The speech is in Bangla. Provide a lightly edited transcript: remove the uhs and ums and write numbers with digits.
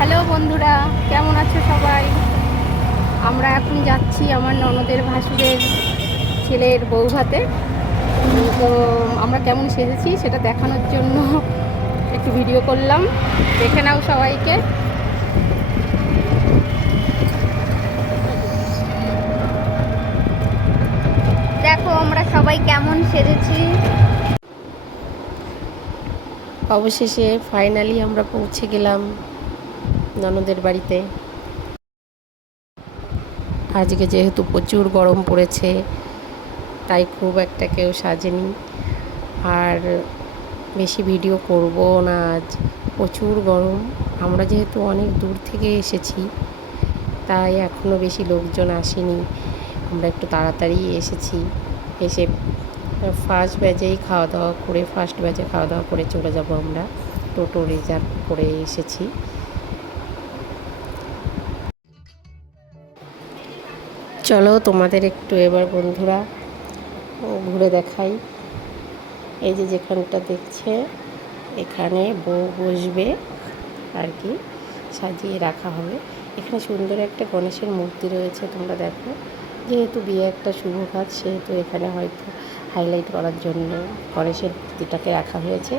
হ্যালো বন্ধুরা, কেমন আছো সবাই? আমরা এখন যাচ্ছি আমার ননদের ভাসুরের ছেলের বৌভাতে। তো আমরা কেমন সেজেছি সেটা দেখানোর জন্য একটু ভিডিও করলাম, দেখে নাও সবাইকে। দেখো আমরা সবাই কেমন সেজেছি। অবশেষে ফাইনালি আমরা পৌঁছে গেলাম ননদের বাড়িতে। আজকে যেহেতু প্রচুর গরম পড়েছে, তাই খুব একটা কেউ সাজেনি। আর বেশি ভিডিও করব না, আজ প্রচুর গরম। আমরা যেহেতু অনেক দূর থেকে এসেছি, তাই এখনও বেশি লোকজন আসেনি। আমরা একটু তাড়াতাড়ি এসেছি। এসে ফার্স্ট ব্যাচে খাওয়া দাওয়া করে চলে যাব। আমরা টোটো রিজার্ভ করে এসেছি। চলো তোমাদের একটু এবার বন্ধুরা ঘুরে দেখাই। এই যে যেখানটা দেখছে, এখানে বউ বসবে আর কি, সাজিয়ে রাখা হবে। এখানে সুন্দর একটা গণেশের মূর্তি রয়েছে, তোমরা দেখো। যেহেতু বিয়ে একটা শুভ কাজ, সেহেতু এখানে হয়তো হাইলাইট করার জন্য গণেশের মূর্তিটাকে রাখা হয়েছে।